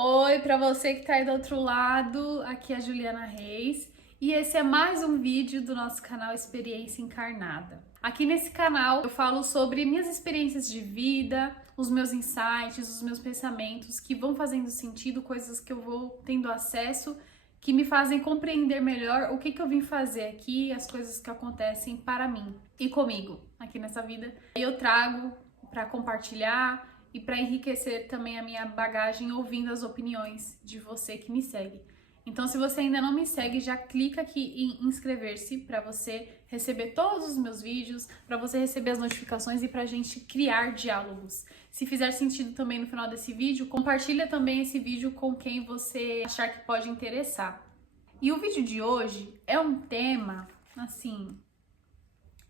Oi, para você que tá aí do outro lado, aqui é a Juliana Reis e esse é mais um vídeo do nosso canal Experiência Encarnada. Aqui nesse canal eu falo sobre minhas experiências de vida, os meus insights, os meus pensamentos que vão fazendo sentido, coisas que eu vou tendo acesso, que me fazem compreender melhor o que eu vim fazer aqui, as coisas que acontecem para mim e comigo aqui nessa vida. Eu trago para compartilhar e para enriquecer também a minha bagagem ouvindo as opiniões de você que me segue. Então, se você ainda não me segue, já clica aqui em inscrever-se para você receber todos os meus vídeos, para você receber as notificações e para a gente criar diálogos. Se fizer sentido também no final desse vídeo, compartilha também esse vídeo com quem você achar que pode interessar. E o vídeo de hoje é um tema, assim,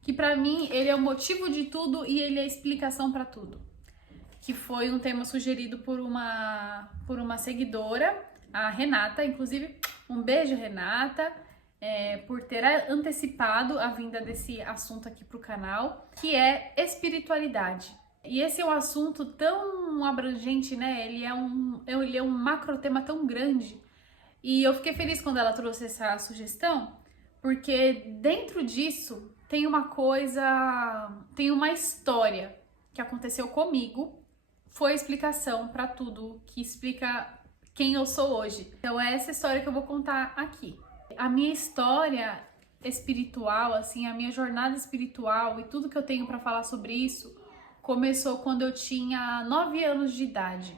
que para mim ele é o motivo de tudo e ele é a explicação para tudo. Que foi um tema sugerido por uma seguidora, a Renata, inclusive um beijo, Renata, por ter antecipado a vinda desse assunto aqui pro canal, que é espiritualidade. E esse é um assunto tão abrangente, né? Ele é um macro tema tão grande. E eu fiquei feliz quando ela trouxe essa sugestão, porque dentro disso tem uma história que aconteceu comigo. Foi a explicação para tudo, que explica quem eu sou hoje. Então é essa história que eu vou contar aqui. A minha história espiritual, assim, a minha jornada espiritual e tudo que eu tenho para falar sobre isso, começou quando eu tinha 9 anos de idade.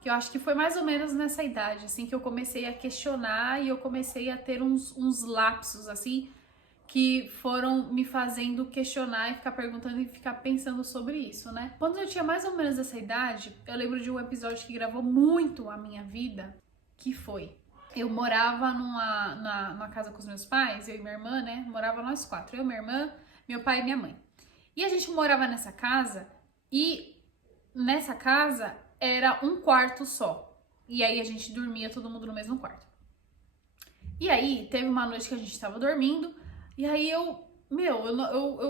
Que eu acho que foi mais ou menos nessa idade, assim, que eu comecei a questionar e eu comecei a ter uns lapsos, assim, que foram me fazendo questionar e ficar perguntando e ficar pensando sobre isso, né? Quando eu tinha mais ou menos essa idade, eu lembro de um episódio que gravou muito a minha vida, que foi... Eu morava numa casa com os meus pais, eu e minha irmã, né? Morava nós 4, eu, minha irmã, meu pai e minha mãe. E a gente morava nessa casa e nessa casa era um quarto só. E aí a gente dormia todo mundo no mesmo quarto. E aí teve uma noite que a gente tava dormindo. E aí eu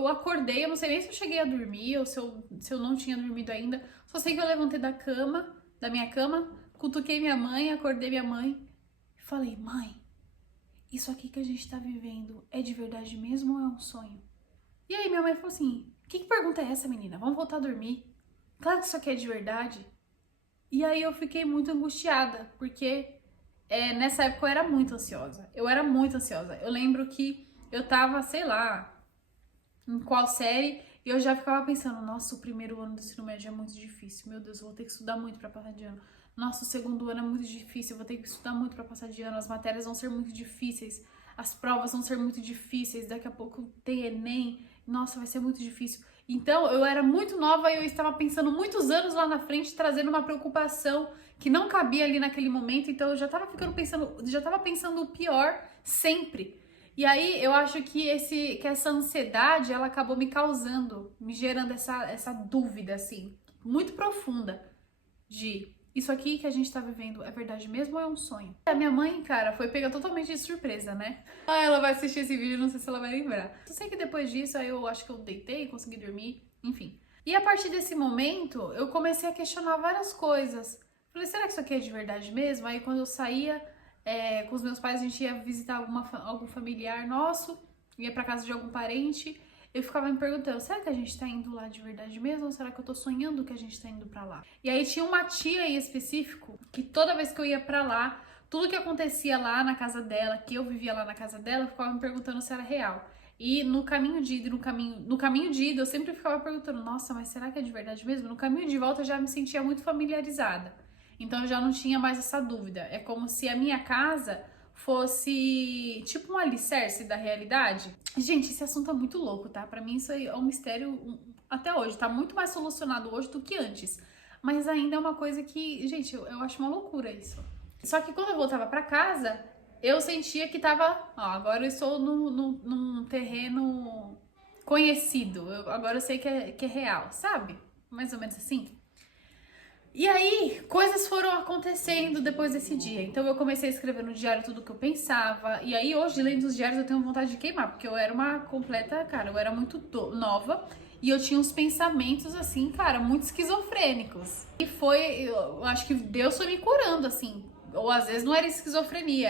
acordei, eu não sei nem se eu cheguei a dormir ou se eu não tinha dormido ainda. Só sei que eu levantei da minha cama, cutuquei minha mãe, acordei minha mãe e falei: mãe, isso aqui que a gente tá vivendo é de verdade mesmo ou é um sonho? E aí minha mãe falou assim: que pergunta é essa, menina? Vamos voltar a dormir. Claro que isso aqui é de verdade. E aí eu fiquei muito angustiada, porque nessa época eu era muito ansiosa. Eu lembro que eu tava, sei lá, em qual série, e eu já ficava pensando: nossa, o primeiro ano do ensino médio é muito difícil, meu Deus, eu vou ter que estudar muito pra passar de ano. Nossa, o segundo ano é muito difícil, eu vou ter que estudar muito pra passar de ano, as matérias vão ser muito difíceis, as provas vão ser muito difíceis, daqui a pouco tem Enem, nossa, vai ser muito difícil. Então, eu era muito nova e eu estava pensando muitos anos lá na frente, trazendo uma preocupação que não cabia ali naquele momento, então eu já tava pensando o pior sempre. E aí eu acho que essa ansiedade, ela acabou me gerando essa dúvida, assim, muito profunda de: isso aqui que a gente tá vivendo é verdade mesmo ou é um sonho? A minha mãe, cara, foi pega totalmente de surpresa, né? Ah, ela vai assistir esse vídeo, não sei se ela vai lembrar. Eu sei que depois disso, aí eu acho que eu deitei, consegui dormir, enfim. E a partir desse momento, eu comecei a questionar várias coisas. Falei: será que isso aqui é de verdade mesmo? Aí quando eu saía com os meus pais, a gente ia visitar algum familiar nosso, ia pra casa de algum parente, eu ficava me perguntando: será que a gente tá indo lá de verdade mesmo? Ou será que eu tô sonhando que a gente tá indo pra lá? E aí tinha uma tia em específico, que toda vez que eu ia pra lá, tudo que acontecia lá na casa dela, que eu vivia lá na casa dela, eu ficava me perguntando se era real. E no caminho de ida, no caminho de ida, eu sempre ficava perguntando: nossa, mas será que é de verdade mesmo? No caminho de volta eu já me sentia muito familiarizada. Então eu já não tinha mais essa dúvida. É como se a minha casa fosse tipo um alicerce da realidade. Gente, esse assunto é muito louco, tá? Pra mim isso aí é um mistério até hoje. Tá muito mais solucionado hoje do que antes. Mas ainda é uma coisa que, gente, eu acho uma loucura isso. Só que quando eu voltava pra casa, eu sentia que tava... Ó, agora eu estou num terreno conhecido. Agora eu sei que é real, sabe? Mais ou menos assim. E aí, coisas foram acontecendo depois desse dia. Então eu comecei a escrever no diário tudo que eu pensava. E aí hoje, lendo os diários, eu tenho vontade de queimar, porque eu era uma completa, cara, eu era muito nova. E eu tinha uns pensamentos, assim, cara, muito esquizofrênicos. E eu acho que Deus foi me curando, assim. Ou às vezes não era esquizofrenia,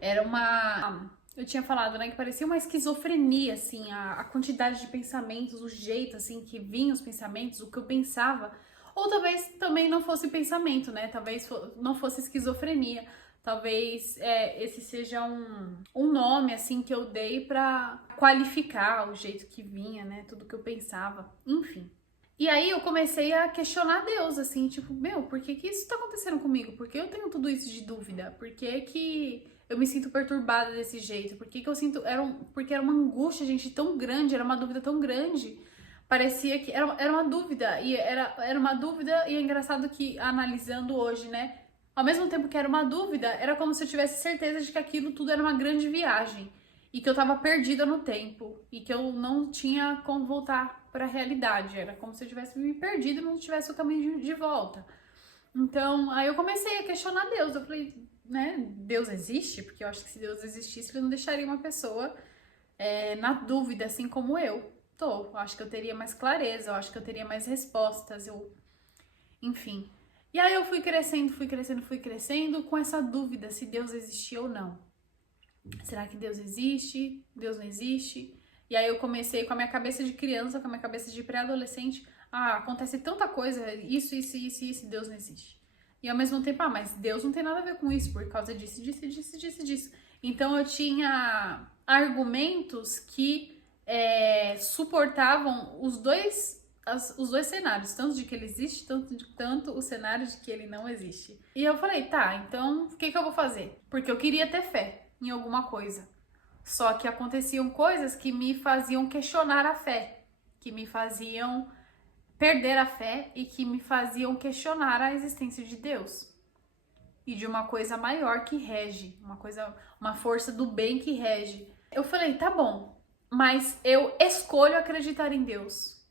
era uma... Eu tinha falado, né, que parecia uma esquizofrenia, assim, a quantidade de pensamentos, o jeito, assim, que vinham os pensamentos, o que eu pensava. Ou talvez também não fosse pensamento, né, talvez não fosse esquizofrenia. Talvez esse seja um nome, assim, que eu dei pra qualificar o jeito que vinha, né, tudo que eu pensava, enfim. E aí eu comecei a questionar Deus, assim, tipo, meu, por que que isso tá acontecendo comigo? Por que eu tenho tudo isso de dúvida? Por que que eu me sinto perturbada desse jeito? Por que que eu sinto... Porque era uma angústia, gente, tão grande, era uma dúvida tão grande. Parecia que era uma dúvida, e era uma dúvida, e é engraçado que, analisando hoje, né, ao mesmo tempo que era uma dúvida, era como se eu tivesse certeza de que aquilo tudo era uma grande viagem e que eu tava perdida no tempo e que eu não tinha como voltar para a realidade. Era como se eu tivesse me perdido e não tivesse o caminho de volta. Então, aí eu comecei a questionar Deus. Eu falei, né, Deus existe? Porque eu acho que se Deus existisse, ele não deixaria uma pessoa na dúvida, assim como eu tô. Eu acho que eu teria mais clareza, eu acho que eu teria mais respostas, enfim. E aí eu fui crescendo com essa dúvida se Deus existia ou não. Será que Deus existe? Deus não existe? E aí eu comecei com a minha cabeça de criança, com a minha cabeça de pré-adolescente, acontece tanta coisa, isso, Deus não existe. E ao mesmo tempo, mas Deus não tem nada a ver com isso, por causa disso. Então eu tinha argumentos que suportavam os dois cenários, tanto de que ele existe, tanto o cenário de que ele não existe. E eu falei, tá, então o que eu vou fazer? Porque eu queria ter fé em alguma coisa. Só que aconteciam coisas que me faziam questionar a fé, que me faziam perder a fé e que me faziam questionar a existência de Deus e de uma coisa maior que rege, uma força do bem que rege. Eu falei, tá bom, mas eu escolho acreditar em Deus.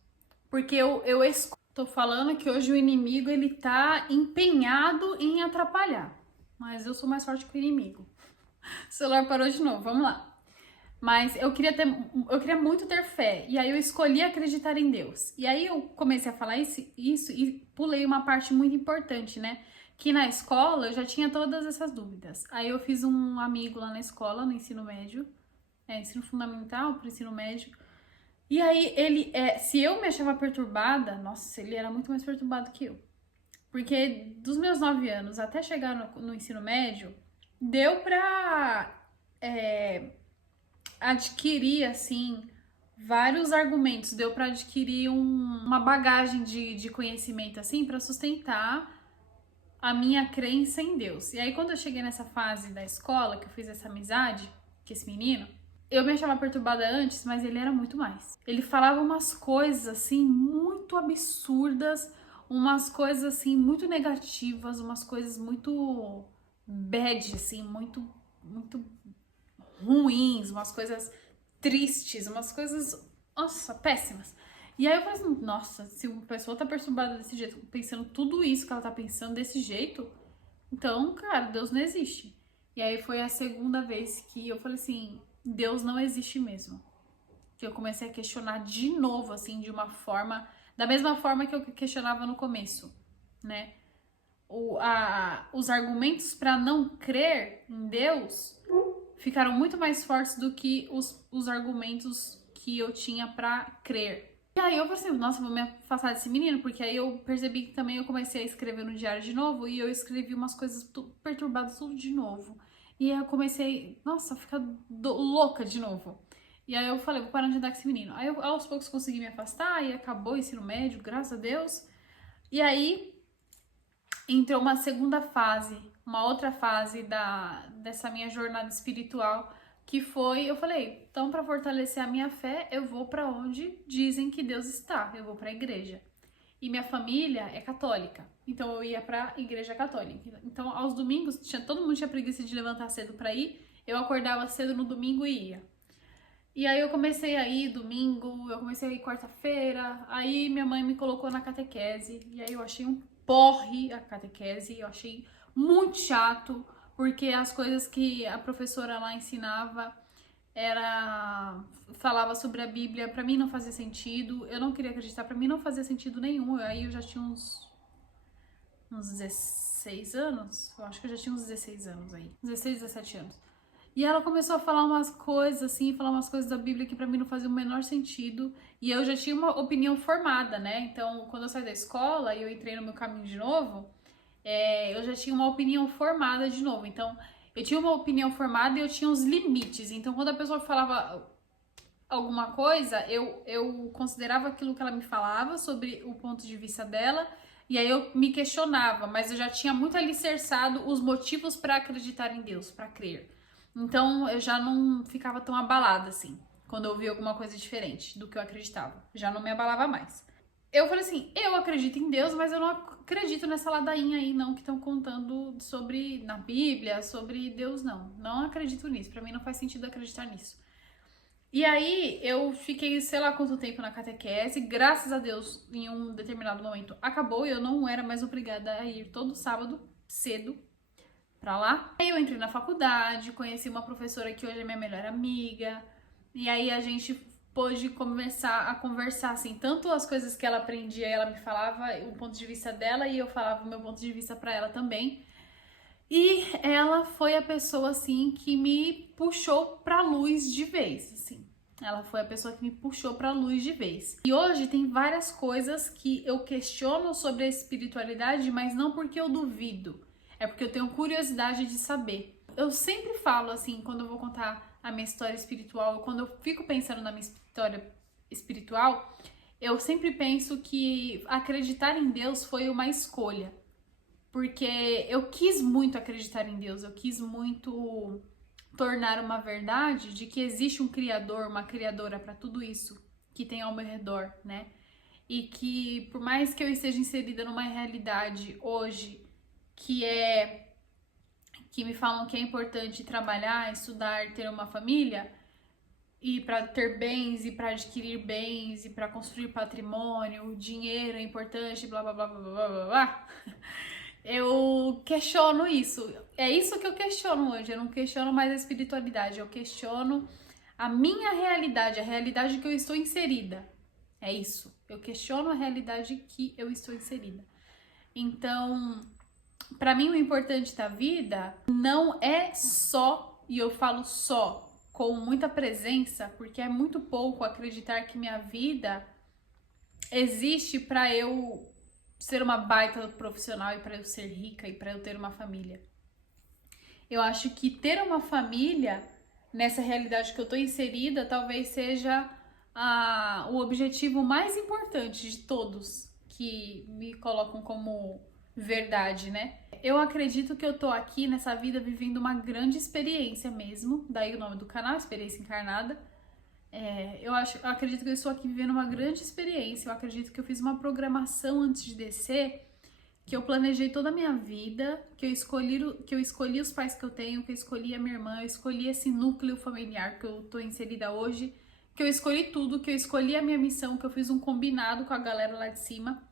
Porque eu estou falando que hoje o inimigo ele tá empenhado em atrapalhar. Mas eu sou mais forte que o inimigo. O celular parou de novo, vamos lá. Mas eu queria muito ter fé. E aí eu escolhi acreditar em Deus. E aí eu comecei a falar isso e pulei uma parte muito importante, né? Que na escola eu já tinha todas essas dúvidas. Aí eu fiz um amigo lá na escola, no ensino médio. Ensino fundamental pro ensino médio. E aí ele, se eu me achava perturbada, nossa, ele era muito mais perturbado que eu. Porque dos meus 9 anos até chegar no ensino médio, deu pra adquirir, assim, vários argumentos. Deu pra adquirir uma bagagem de conhecimento, assim, pra sustentar a minha crença em Deus. E aí quando eu cheguei nessa fase da escola, que eu fiz essa amizade com esse menino, eu me achava perturbada antes, mas ele era muito mais. Ele falava umas coisas, assim, muito absurdas, umas coisas, assim, muito negativas, umas coisas muito bad, assim, muito, muito ruins, umas coisas tristes, umas coisas, nossa, péssimas. E aí eu falei assim, nossa, se uma pessoa tá perturbada desse jeito, pensando tudo isso que ela tá pensando desse jeito, então, cara, Deus não existe. E aí foi a segunda vez que eu falei assim, Deus não existe mesmo. Que eu comecei a questionar de novo, assim, de uma forma... Da mesma forma que eu questionava no começo, né? Os argumentos para não crer em Deus ficaram muito mais fortes do que os argumentos que eu tinha para crer. E aí eu falei assim, nossa, vou me afastar desse menino, porque aí eu percebi que também eu comecei a escrever no diário de novo e eu escrevi umas coisas perturbadas tudo de novo. E aí eu comecei, nossa, a ficar louca de novo. E aí eu falei, vou parar de andar com esse menino. Aí eu aos poucos consegui me afastar e acabou o ensino médio, graças a Deus. E aí entrou uma segunda fase, uma outra fase dessa minha jornada espiritual, que foi, eu falei, então para fortalecer a minha fé, eu vou para onde dizem que Deus está, eu vou para a igreja. E minha família é católica, então eu ia pra igreja católica. Então aos domingos, todo mundo tinha preguiça de levantar cedo pra ir, eu acordava cedo no domingo e ia. E aí eu comecei a ir domingo, eu comecei a ir quarta-feira, aí minha mãe me colocou na catequese, e aí eu achei um porre a catequese, eu achei muito chato, porque as coisas que a professora lá ensinava falava sobre a Bíblia, pra mim não fazia sentido, eu não queria acreditar, pra mim não fazia sentido nenhum. Aí eu já tinha uns 16 anos, eu acho que eu já tinha uns 16 anos aí, 16, 17 anos. E ela começou a falar umas coisas assim, falar umas coisas da Bíblia que pra mim não faziam o menor sentido. E eu já tinha uma opinião formada, né? Então, quando eu saí da escola e eu entrei no meu caminho de novo, eu já tinha uma opinião formada de novo. Então, eu tinha uma opinião formada e eu tinha os limites. Então, quando a pessoa falava alguma coisa, eu considerava aquilo que ela me falava sobre o ponto de vista dela. E aí eu me questionava, mas eu já tinha muito alicerçado os motivos para acreditar em Deus, para crer. Então eu já não ficava tão abalada assim, quando eu ouvia alguma coisa diferente do que eu acreditava. Já não me abalava mais. Eu falei assim, eu acredito em Deus, mas eu não acredito nessa ladainha aí não que estão contando sobre na Bíblia, sobre Deus não. Não acredito nisso, pra mim não faz sentido acreditar nisso. E aí eu fiquei, sei lá quanto tempo na catequese, graças a Deus, em um determinado momento acabou e eu não era mais obrigada a ir todo sábado cedo pra lá. Aí eu entrei na faculdade, conheci uma professora que hoje é minha melhor amiga, e aí a gente pôde começar a conversar, assim, tanto as coisas que ela aprendia, ela me falava o ponto de vista dela e eu falava o meu ponto de vista pra ela também. E ela foi a pessoa, assim, que me puxou pra luz de vez, assim. Ela foi a pessoa que me puxou pra luz de vez. E hoje tem várias coisas que eu questiono sobre a espiritualidade, mas não porque eu duvido, é porque eu tenho curiosidade de saber. Eu sempre falo assim, quando eu vou contar a minha história espiritual, quando eu fico pensando na minha história espiritual, eu sempre penso que acreditar em Deus foi uma escolha. Porque eu quis muito acreditar em Deus, eu quis muito tornar uma verdade de que existe um criador, uma criadora para tudo isso que tem ao meu redor, né? E que por mais que eu esteja inserida numa realidade hoje que me falam que é importante trabalhar, estudar, ter uma família, e para ter bens, e para adquirir bens, e para construir patrimônio, dinheiro é importante, blá blá blá blá blá blá blá. Eu questiono isso. É isso que eu questiono hoje. Eu não questiono mais a espiritualidade, eu questiono a minha realidade, a realidade que eu estou inserida. É isso. Eu questiono a realidade que eu estou inserida. Então, pra mim o importante da vida não é só, e eu falo só com muita presença, porque é muito pouco acreditar que minha vida existe pra eu ser uma baita profissional e pra eu ser rica e pra eu ter uma família. Eu acho que ter uma família nessa realidade que eu tô inserida talvez seja o objetivo mais importante de todos que me colocam como verdade, né? Eu acredito que eu tô aqui nessa vida vivendo uma grande experiência mesmo, daí o nome do canal, Experiência Encarnada. Eu acredito que eu estou aqui vivendo uma grande experiência, eu acredito que eu fiz uma programação antes de descer, que eu planejei toda a minha vida, que eu escolhi os pais que eu tenho, que eu escolhi a minha irmã, eu escolhi esse núcleo familiar que eu tô inserida hoje, que eu escolhi tudo, que eu escolhi a minha missão, que eu fiz um combinado com a galera lá de cima.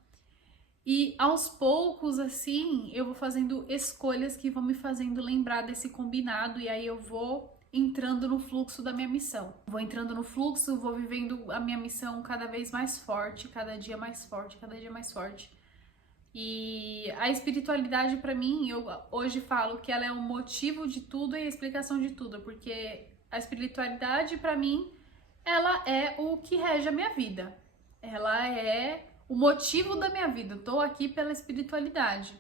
E aos poucos, assim, eu vou fazendo escolhas que vão me fazendo lembrar desse combinado, e aí eu vou entrando no fluxo da minha missão. Vou entrando no fluxo, vou vivendo a minha missão cada vez mais forte, cada dia mais forte, cada dia mais forte. E a espiritualidade, pra mim, eu hoje falo que ela é o motivo de tudo e a explicação de tudo, porque a espiritualidade, pra mim, ela é o que rege a minha vida. Ela é o motivo da minha vida. Eu tô aqui pela espiritualidade.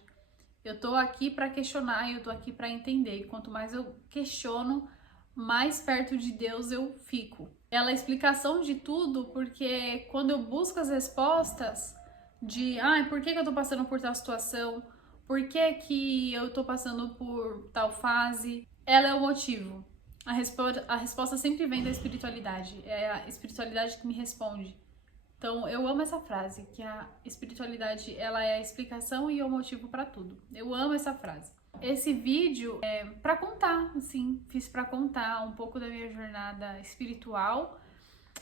Eu tô aqui pra questionar e eu tô aqui pra entender. E quanto mais eu questiono, mais perto de Deus eu fico. Ela é a explicação de tudo, porque quando eu busco as respostas de por que eu tô passando por tal situação, por que eu tô passando por tal fase, ela é o motivo. A resposta sempre vem da espiritualidade, é a espiritualidade que me responde. Então eu amo essa frase, que a espiritualidade ela é a explicação e o motivo para tudo. Eu amo essa frase. Esse vídeo é para contar, assim, fiz para contar um pouco da minha jornada espiritual.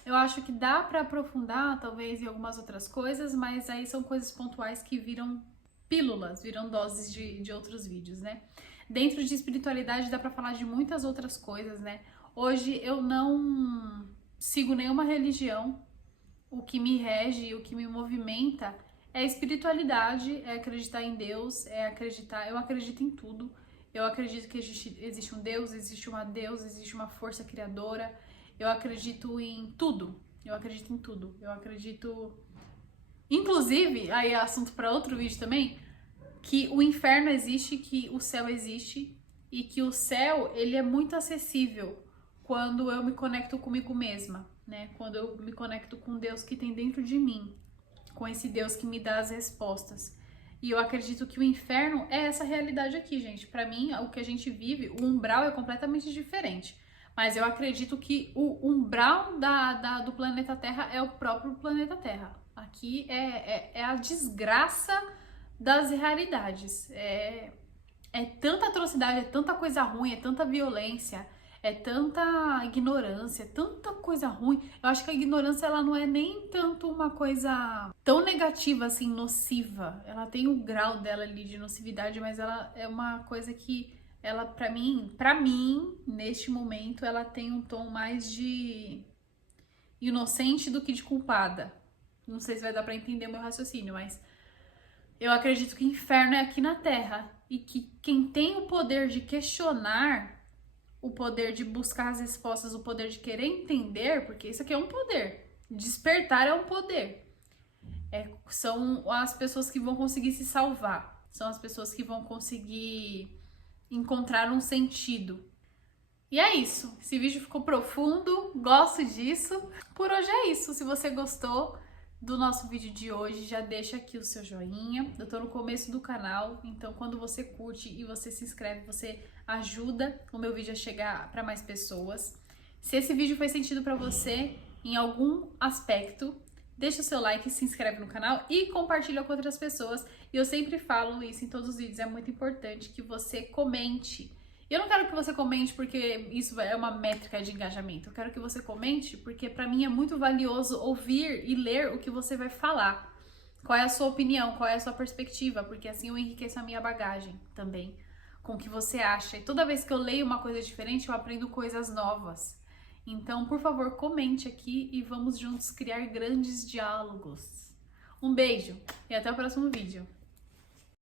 Eu acho que dá para aprofundar, talvez, em algumas outras coisas, mas aí são coisas pontuais que viram pílulas, viram doses de outros vídeos, né? Dentro de espiritualidade dá para falar de muitas outras coisas, né? Hoje eu não sigo nenhuma religião. O que me rege, o que me movimenta é a espiritualidade, é acreditar em Deus, eu acredito em tudo. Eu acredito que existe um Deus, existe uma deusa, existe uma força criadora. Eu acredito em tudo. Eu acredito em tudo. Eu acredito, inclusive, aí é assunto para outro vídeo também, que o inferno existe, que o céu existe e que o céu, ele é muito acessível quando eu me conecto comigo mesma, né? Quando eu me conecto com Deus que tem dentro de mim, com esse Deus que me dá as respostas. E eu acredito que o inferno é essa realidade aqui, gente. Pra mim, o que a gente vive, o umbral é completamente diferente. Mas eu acredito que o umbral do planeta Terra é o próprio planeta Terra. Aqui é a desgraça das realidades. É tanta atrocidade, é tanta coisa ruim, é tanta violência, é tanta ignorância, é tanta coisa ruim. Eu acho que a ignorância, ela não é nem tanto uma coisa tão negativa, assim, nociva. Ela tem o grau dela ali de nocividade, mas ela é uma coisa que ela, pra mim, neste momento, ela tem um tom mais de inocente do que de culpada. Não sei se vai dar pra entender o meu raciocínio, mas eu acredito que o inferno é aqui na Terra e que quem tem o poder de questionar, o poder de buscar as respostas, o poder de querer entender, porque isso aqui é um poder. Despertar é um poder. São as pessoas que vão conseguir se salvar. São as pessoas que vão conseguir encontrar um sentido. E é isso. Esse vídeo ficou profundo, gosto disso. Por hoje é isso. Se você gostou do nosso vídeo de hoje, já deixa aqui o seu joinha. Eu tô no começo do canal, então quando você curte e você se inscreve, você ajuda o meu vídeo a chegar para mais pessoas. Se esse vídeo fez sentido para você em algum aspecto, deixa o seu like, se inscreve no canal e compartilha com outras pessoas. E eu sempre falo isso em todos os vídeos, é muito importante que você comente. Eu não quero que você comente porque isso é uma métrica de engajamento. Eu quero que você comente porque pra mim é muito valioso ouvir e ler o que você vai falar. Qual é a sua opinião, qual é a sua perspectiva, porque assim eu enriqueço a minha bagagem também com o que você acha. E toda vez que eu leio uma coisa diferente, eu aprendo coisas novas. Então, por favor, comente aqui e vamos juntos criar grandes diálogos. Um beijo e até o próximo vídeo.